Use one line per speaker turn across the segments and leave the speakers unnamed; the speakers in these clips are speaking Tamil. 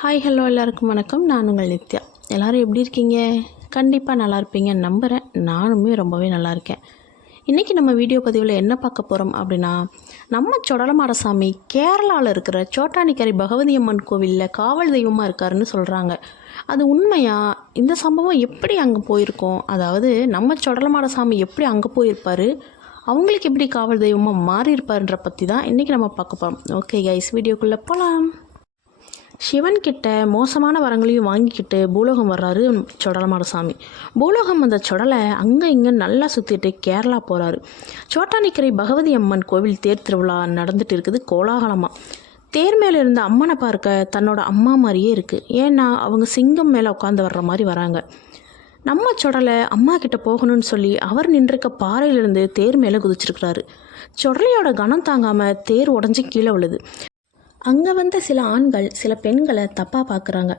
ஹாய் ஹலோ எல்லாருக்கும் வணக்கம். நான் உங்கள் நித்யா. எல்லோரும் எப்படி இருக்கீங்க? கண்டிப்பாக நல்லா இருப்பீங்கன்னு நம்புகிறேன் நானுமே ரொம்பவே நல்லா இருக்கேன். இன்றைக்கி நம்ம வீடியோ பதிவில் என்ன பார்க்க போகிறோம் அப்படின்னா நம்ம சொடலமாடசாமி கேரளாவில் இருக்கிற சோட்டானிக்கரை பகவதி அம்மன் கோவிலில் காவல் தெய்வமாக இருக்காருன்னு சொல்கிறாங்க அது உண்மையா? இந்த சம்பவம் எப்படி அங்கே போயிருக்கோம்? அதாவது நம்ம சொடலமாடசாமி எப்படி அங்கே போயிருப்பாரு? அவங்களுக்கு எப்படி காவல் தெய்வமாக மாறி இருப்பாருன்ற பற்றி தான் இன்றைக்கி நம்ம பார்க்க போகிறோம் ஓகே கைஸ் வீடியோக்குள்ளே போகலாம் சிவன் கிட்ட மோசமான வரங்களையும் வாங்கிக்கிட்டு பூலோகம் வர்றாரு சொடலமாடசாமி. பூலோகம் அந்த சொடலை அங்கே இங்கே நல்லா சுற்றிட்டு கேரளா போகிறாரு சோட்டானிக்கரை பகவதி அம்மன் கோவில் தேர் திருவிழா நடந்துட்டு இருக்குது கோலாகலமாக தேர் மேலே இருந்த அம்மனை பார்க்க தன்னோட அம்மா மாதிரியே இருக்குது ஏன்னா அவங்க சிங்கம் மேலே உட்காந்து வர்ற மாதிரி வராங்க. நம்ம சொடலை அம்மா கிட்ட போகணும்னு சொல்லி அவர் நின்றிருக்க பாறையிலிருந்து தேர் மேலே குதிச்சிருக்கிறாரு. சொடலையோட கனம் தாங்காமல் தேர் உடஞ்சி கீழே விழுது. அங்கே வந்த சில ஆண்கள் சில பெண்களை தப்பாக பார்க்குறாங்க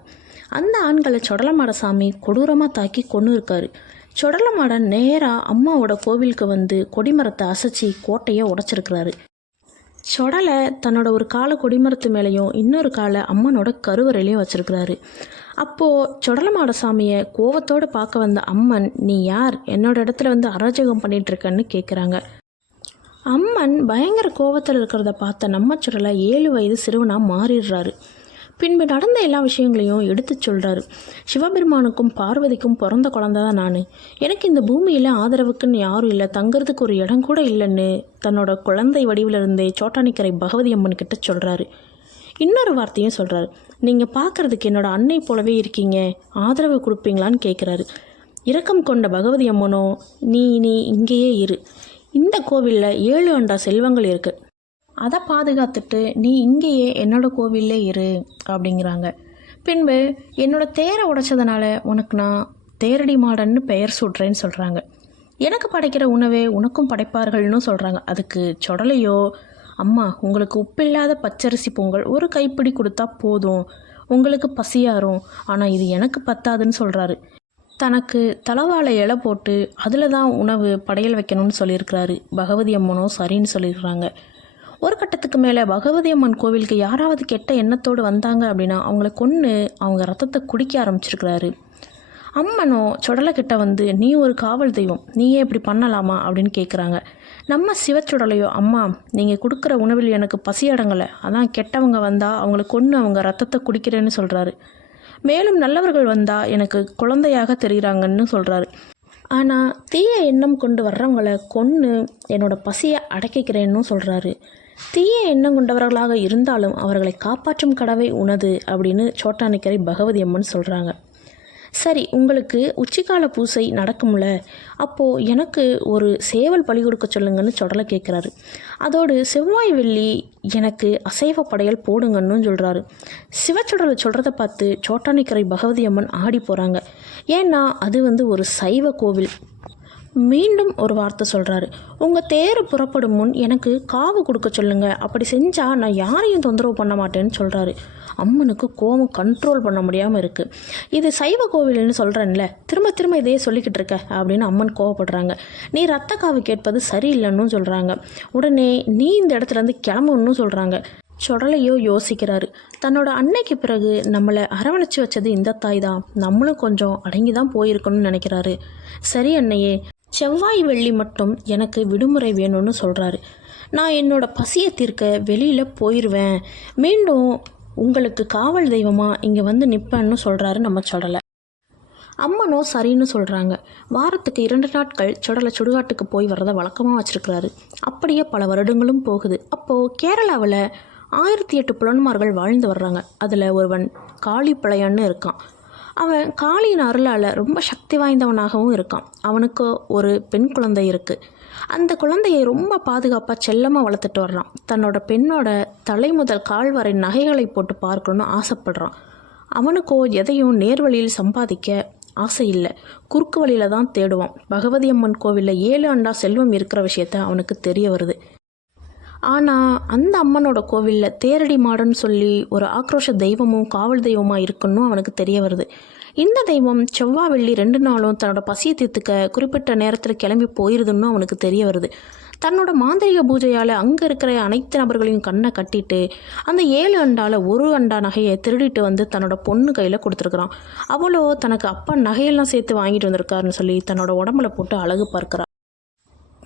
அந்த ஆண்களை சொடலமாடசாமி கொடூரமாக தாக்கி கொன்று இருக்காரு. சொடலமாடன் நேராக அம்மாவோட கோவிலுக்கு வந்து கொடிமரத்தை அசைச்சி கோட்டையை உடைச்சிருக்கிறாரு. சொடலை தன்னோட ஒரு காலை கொடிமரத்து மேலேயும் இன்னொரு காலை அம்மனோட கருவறையிலையும் வச்சுருக்கிறாரு. அப்போது சொடலமாட சாமியை கோவத்தோடு பார்க்க வந்த அம்மன் நீ யார்? என்னோட இடத்துல வந்து அராஜகம் பண்ணிகிட்ருக்கன்னு கேட்குறாங்க அம்மன் பயங்கர கோவத்தில் இருக்கிறத பார்த்த நம்ம ஏழு வயது சிறுவனாக மாறிடுறாரு. பின்பு நடந்த எல்லா விஷயங்களையும் எடுத்து சொல்கிறாரு சிவபெருமானுக்கும் பார்வதிக்கும் பிறந்த குழந்தை தான் நான். எனக்கு இந்த பூமியில் ஆதரவுக்குன்னு யாரும் இல்லை தங்குறதுக்கு ஒரு இடம் கூட இல்லைன்னு தன்னோட குழந்தை வடிவில் இருந்தே சோட்டானிக்கரை பகவதி அம்மன் கிட்ட சொல்கிறாரு இன்னொரு வார்த்தையும் சொல்கிறாரு நீங்கள் பார்க்குறதுக்கு என்னோடய அன்னை போலவே இருக்கீங்க. ஆதரவு கொடுப்பீங்களான்னு கேட்குறாரு இரக்கம் கொண்ட பகவதி அம்மனோ நீ நீ இங்கேயே இரு. இந்த கோவிலில் ஏழு அண்டா செல்வங்கள் இருக்குது அதை பாதுகாத்துட்டு நீ இங்கேயே என்னோடய கோவில்லே இரு அப்படிங்கிறாங்க. பின்பு என்னோடய தேரை உடைச்சதுனால உனக்கு நான் தேரடி மாடன்னு பெயர் சுடுறேன்னு சொல்கிறாங்க எனக்கு படைக்கிற உணவே உனக்கும் படைப்பார்கள்னு சொல்கிறாங்க அதுக்கு சொடலையோ? அம்மா உங்களுக்கு உப்பில்லாத பச்சரிசி பொங்கல் ஒரு கைப்பிடி கொடுத்தா போதும். உங்களுக்கு பசியாரும். ஆனால் இது எனக்கு பத்தாதுன்னு சொல்கிறாரு தனக்கு தலவாழை இலை போட்டு அதில் தான் உணவு படையல் வைக்கணும்னு சொல்லியிருக்கிறாரு. பகவதி அம்மனும் சரின்னு சொல்லியிருக்கிறாங்க. ஒரு கட்டத்துக்கு மேலே பகவதி அம்மன் கோவிலுக்கு யாராவது கெட்ட எண்ணத்தோடு வந்தாங்க அப்படின்னா அவங்கள கொன்று அவங்க ரத்தத்தை குடிக்க ஆரம்பிச்சிருக்கிறாரு. அம்மனோ சுடலைக்கிட்ட வந்து நீ ஒரு காவல் தெய்வம். நீயே இப்படி பண்ணலாமா? அப்படின்னு கேட்குறாங்க நம்ம சிவச்சுடலையோ அம்மா நீங்கள் கொடுக்குற உணவில் எனக்கு பசி அடங்கலை. அதான் கெட்டவங்க வந்தால் அவங்கள கொன்று அவங்க ரத்தத்தை குடிக்கிறேன்னு சொல்கிறாரு மேலும் நல்லவர்கள் வந்தால் எனக்கு குழந்தையாக தெரிகிறாங்கன்னு சொல்கிறாரு ஆனால் தீய எண்ணம் கொண்டு வர்றவங்களை கொன்று என்னோடய பசியை அடக்கிக்கிறேன்னு சொல்கிறாரு தீய எண்ணம் கொண்டவர்களாக இருந்தாலும் அவர்களை காப்பாற்றும் கடவை உனது அப்படின்னு சோட்டானிக்கரை பகவதி அம்மன் சொல்கிறாங்க சரி உங்களுக்கு உச்சிக்கால பூசை நடக்கும்ல. அப்போது எனக்கு ஒரு சேவல் பழி கொடுக்க சொல்லுங்கன்னு சொடலை கேட்குறாரு அதோடு செவ்வாய் வெள்ளி எனக்கு அசைவ படையல் போடுங்கன்னு சொல்கிறாரு சிவச்சுடலை சொல்கிறத பார்த்து சோட்டானிக்கரை பகவதி அம்மன் ஆடி போகிறாங்க ஏன்னா அது வந்து ஒரு சைவ கோவில். மீண்டும் ஒரு வார்த்தை சொல்கிறாரு உங்கள் தேர் புறப்படும் முன் எனக்கு காவு கொடுக்க சொல்லுங்கள் அப்படி செஞ்சால் நான் யாரையும் தொந்தரவு பண்ண மாட்டேன்னு சொல்கிறாரு அம்மனுக்கு கோபம் கண்ட்ரோல் பண்ண முடியாமல் இருக்குது இது சைவ கோவில்னு சொல்கிறேன்ல திரும்ப திரும்ப இதையே சொல்லிக்கிட்டு இருக்க அப்படின்னு அம்மன் கோவப்படுறாங்க. நீ ரத்த காவு கேட்பது சரியில்லைன்னு சொல்கிறாங்க உடனே நீ இந்த இடத்துலேருந்து கிளம்பணும்னு சொல்கிறாங்க சொடலையோ யோசிக்கிறாரு. தன்னோட அன்னைக்கு பிறகு நம்மளை அரவணைச்சு வச்சது இந்த தாய் தான். நம்மளும் கொஞ்சம் அடங்கி தான் போயிருக்கணும்னு நினைக்கிறாரு. சரி அன்னையே. செவ்வாய் வெள்ளி மட்டும் எனக்கு விடுமுறை வேணும்னு சொல்கிறாரு நான் என்னோட பசியை தீர்க்க வெளியில் போயிடுவேன் மீண்டும் உங்களுக்கு காவல் தெய்வமாக இங்கே வந்து நிற்பேன்னு சொல்கிறாரு நம்ம சொடலை அம்மனும் சரின்னு சொல்கிறாங்க வாரத்துக்கு இரண்டு நாட்கள் சுடலை சுடுகாட்டுக்கு போய் வர்றதை வழக்கமாக வச்சுருக்கிறாரு. அப்படியே பல வருடங்களும் போகுது. அப்போது கேரளாவில் ஆயிரத்தி எட்டு புலன்மார்கள் வாழ்ந்து வர்றாங்க. அதில் ஒருவன் காளிப்பழையன்னு இருக்கான். அவன் காளியின் அருளால் ரொம்ப சக்தி வாய்ந்தவனாகவும் இருக்கான். அவனுக்கு ஒரு பெண் குழந்தை இருக்குது அந்த குழந்தையை ரொம்ப பாதுகாப்பாக செல்லமாக வளர்த்துட்டு வர்றான். தன்னோட பெண்ணோட தலை முதல் கால் வரை நகைகளை போட்டு பார்க்கணுன்னு ஆசைப்படுறான். அவனுக்கோ எதையும் நேர்வழியில் சம்பாதிக்க ஆசை இல்லை. குறுக்கு வழியில் தான் தேடுவான். பகவதி அம்மன் கோவிலில் ஏழு அண்டா செல்வம் இருக்கிற விஷயத்த அவனுக்கு தெரிய வருது. ஆனால் அந்த அம்மனோட கோவிலில் தேரடி மாடன்னு சொல்லி ஒரு ஆக்ரோஷ தெய்வமும் காவல் தெய்வமாக இருக்குன்னு அவனுக்கு தெரிய வருது. இந்த தெய்வம் செவ்வாய் வெள்ளி ரெண்டு நாளும் தன்னோட பசியை தீர்த்துக்க குறிப்பிட்ட நேரத்தில் கிளம்பி போயிருதுன்னு அவனுக்கு தெரிய வருது. தன்னோட மாந்திரிக பூஜையால் அங்கே இருக்கிற அனைத்து நபர்களையும் கண்ணை கட்டிட்டு அந்த ஏழு அண்டாவில் ஒரு அண்டா நகையை திருடிட்டு வந்து தன்னோட பொண்ணு கையில் கொடுத்துருக்குறான். அவளோ தனக்கு அப்பா நகையெல்லாம் சேர்த்து வாங்கிட்டு வந்திருக்காருன்னு சொல்லி தன்னோட உடம்புல போட்டு அழகு பார்க்குறான்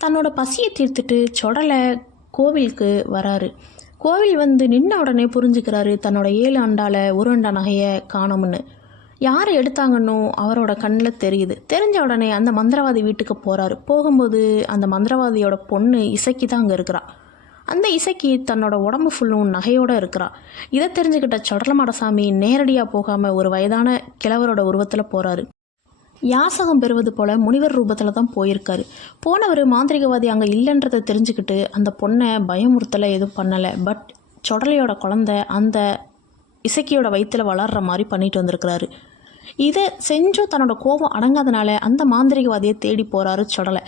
தன்னோட பசியை தீர்த்துட்டு சொடலை கோவிலுக்கு வராரு. கோவில் வந்து நின்ன உடனே புரிஞ்சுக்கிறாரு தன்னோட ஏழு அண்டால ஒரு அண்டா நகையை காணோம்னு. யார் எடுத்தாங்கன்னு அவரோட கண்ணில் தெரியுது. தெரிஞ்ச உடனே அந்த மந்திரவாதி வீட்டுக்கு போகிறாரு போகும்போது அந்த மந்திரவாதியோட பொண்ணு இசைக்கு தான் அங்கே இருக்கிறா. அந்த இசைக்கு தன்னோட உடம்பு ஃபுல்லும் நகையோடு இருக்கிறா. இதை தெரிஞ்சுக்கிட்ட சடலமாடசாமி நேரடியாக போகாமல் ஒரு வயதான கிழவரோட உருவத்தில் போகிறாரு யாசகம் பெறுவது போல முனிவர் ரூபத்தில் தான் போயிருக்காரு. போனவர் மாந்திரிகவாதி அங்கே இல்லைன்றதை தெரிஞ்சுக்கிட்டு அந்த பொண்ணை பயமுறுத்தலை எதுவும் பண்ணலை. பட் சொடலையோட குழந்த அந்த இசக்கியோட வயிற்றில் வளர்கிற மாதிரி பண்ணிட்டு வந்திருக்கிறாரு. இதை செஞ்சும் தன்னோட கோபம் அடங்காதனால அந்த மாந்திரிகவாதியை தேடி போகிறாரு சொடலை.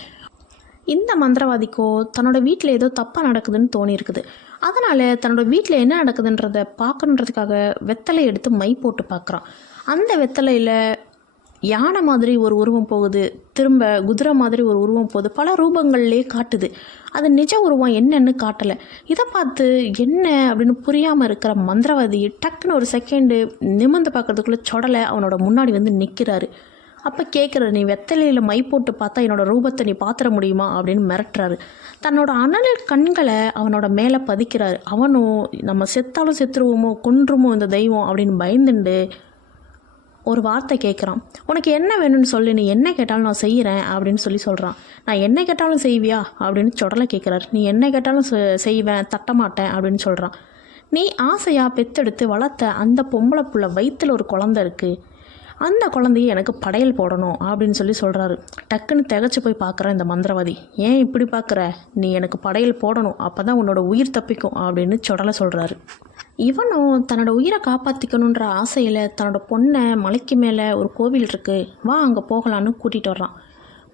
இந்த மந்திரவாதிக்கோ தன்னோட வீட்டில் ஏதோ தப்பாக நடக்குதுன்னு தோணியிருக்குது. அதனால் தன்னோட வீட்டில் என்ன நடக்குதுன்றதை பார்க்கணுன்றதுக்காக வெத்தலை எடுத்து மை போட்டு பார்க்குறான் அந்த வெத்தலையில் யானை மாதிரி ஒரு உருவம் போகுது திரும்ப குதிரை மாதிரி ஒரு உருவம் போகுது பல ரூபங்கள்லேயே காட்டுது. அது நிஜ உருவம் என்னன்னு காட்டலை. இதை பார்த்து என்ன அப்படின்னு புரியாமல் இருக்கிற மந்திரவாதி டக்குன்னு ஒரு செகண்டு நிமிர்ந்து பார்க்கறதுக்குள்ளே சொடலை அவனோட முன்னாடி வந்து நிற்கிறாரு அப்போ கேட்குற நீ வெத்தலையில் மை போட்டு பார்த்தா என்னோட ரூபத்தை நீ பாத்திர முடியுமா? அப்படின்னு மிரட்டுறாரு. தன்னோட அனலில் கண்களை அவனோட மேலே பதிக்கிறாரு. அவனும் நம்ம செத்தாலும் செத்துருவோமோ கொன்றுமோ இந்த தெய்வம்? அப்படின்னு பயந்துண்டு ஒரு வார்த்தை கேட்குறான் உனக்கு என்ன வேணும்னு சொல்லி நீ என்ன கேட்டாலும் நான் செய்கிறேன் அப்படின்னு சொல்லி சொல்கிறான் நான் என்ன கேட்டாலும் செய்வியா? அப்படின்னு சொடலை கேட்குறாரு நீ என்ன கேட்டாலும் செ- செய்வேன் தட்டமாட்டேன் அப்படின்னு சொல்கிறான் நீ ஆசையாக பெத்தெடுத்து வளர்த்த அந்த பொம்பளை புள்ள வயிற்றில் ஒரு குழந்த இருக்குது அந்த குழந்தைய எனக்கு படையல் போடணும் அப்படின்னு சொல்லி சொல்கிறாரு டக்குன்னு திகச்சு போய் பார்க்குறேன் இந்த மந்திரவாதி. ஏன் இப்படி பார்க்குற நீ எனக்கு படையல் போடணும் அப்போ தான் உன்னோட உயிர் தப்பிக்கும் அப்படின்னு சொடலை சொல்கிறாரு இவனும் தன்னோட உயிரை காப்பாற்றிக்கணுன்ற ஆசையில் தன்னோட பொண்ணை மலைக்கு மேலே ஒரு கோவில் இருக்குது வா அங்கே போகலான்னு கூட்டிகிட்டு வர்றான்.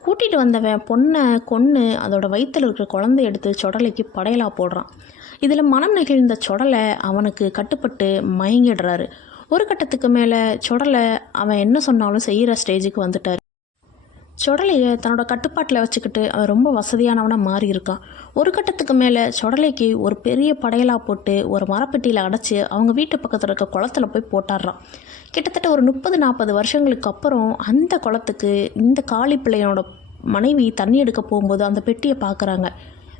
கூட்டிகிட்டு வந்தவன் பொண்ணை கொன்று அதோட வயிற்றில் இருக்கிற குழந்தைய எடுத்து சொடலைக்கு படையலாக போடுறான். இதில் மனம் நெகிழ்ந்த சொடலை அவனுக்கு கட்டுப்பட்டு மயங்கிடுறாரு. ஒரு கட்டத்துக்கு மேலே சொடலை அவன் என்ன சொன்னாலும் செய்கிற ஸ்டேஜுக்கு வந்துட்டார். சொடலையை தன்னோட கட்டுப்பாட்டில் வச்சுக்கிட்டு அவன் ரொம்ப வசதியானவனாக மாறி இருக்கான் ஒரு கட்டத்துக்கு மேலே சொடலைக்கு ஒரு பெரிய படையலாக போட்டு ஒரு மரப்பெட்டியில் அடைச்சி அவங்க வீட்டு பக்கத்தில் இருக்க குளத்துல போய் போட்டாடுறான். கிட்டத்தட்ட ஒரு முப்பது நாற்பது வருஷங்களுக்கு அப்புறம் அந்த குளத்துக்கு இந்த காளி பிள்ளையனோட மனைவி தண்ணி எடுக்க போகும்போது அந்த பெட்டியை பார்க்குறாங்க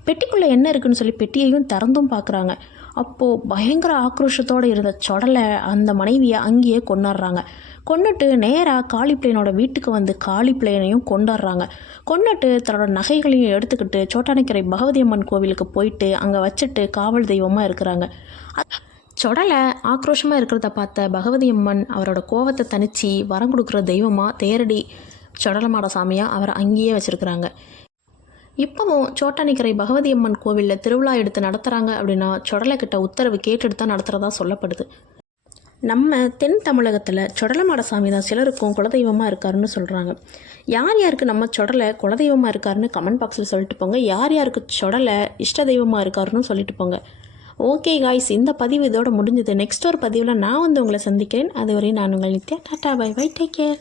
பெட்டிக்குள்ளே என்ன இருக்குன்னு சொல்லி பெட்டியையும் திறந்தும் பார்க்குறாங்க அப்போது பயங்கர ஆக்ரோஷத்தோடு இருந்த சொடலை அந்த மனைவியை அங்கேயே கொண்டாடுறாங்க. கொண்டுட்டு நேராக காளிப்ளேனோட வீட்டுக்கு வந்து காளிப்ளேனையும் கொண்டாடுறாங்க. கொண்டுட்டு தன்னோட நகைகளையும் எடுத்துக்கிட்டு சோட்டானிக்கரை பகவதி அம்மன் கோவிலுக்கு போயிட்டு அங்கே வச்சுட்டு காவல் தெய்வமாக இருக்கிறாங்க. சொடலை ஆக்ரோஷமாக இருக்கிறத பார்த்த பகவதி அம்மன் அவரோட கோவத்தை தனித்து வரம் கொடுக்குற தெய்வமாக தேரடி சொடலமாட சாமியாக அவரை அங்கேயே வச்சுருக்குறாங்க. இப்போவும் சோட்டானிக்கரை பகவதி அம்மன் கோவிலில் திருவிழா எடுத்து நடத்துகிறாங்க அப்படின்னா சொடலை கிட்ட உத்தரவு கேட்டுட்டு தான் நடத்துகிறதா சொல்லப்படுது. நம்ம தென் தமிழகத்தில் சொடலமாட சாமி தான் சிலருக்கும் குலதெய்வமாக இருக்காருன்னு சொல்கிறாங்க யார் யாருக்கு நம்ம சொடலை குலதெய்வமாக இருக்காருன்னு கமெண்ட் பாக்ஸில் சொல்லிட்டு போங்க. யார் யாருக்கு சுடலை இஷ்ட தெய்வமாக இருக்காருன்னு சொல்லிட்டு போங்க. ஓகே காய்ஸ் இந்த பதிவு இதோட முடிஞ்சது. நெக்ஸ்ட் ஒரு பதிவில் நான் வந்து உங்களை சந்திக்கிறேன். அதுவரை நான் உங்கள் Nithya. Tata bye bye take care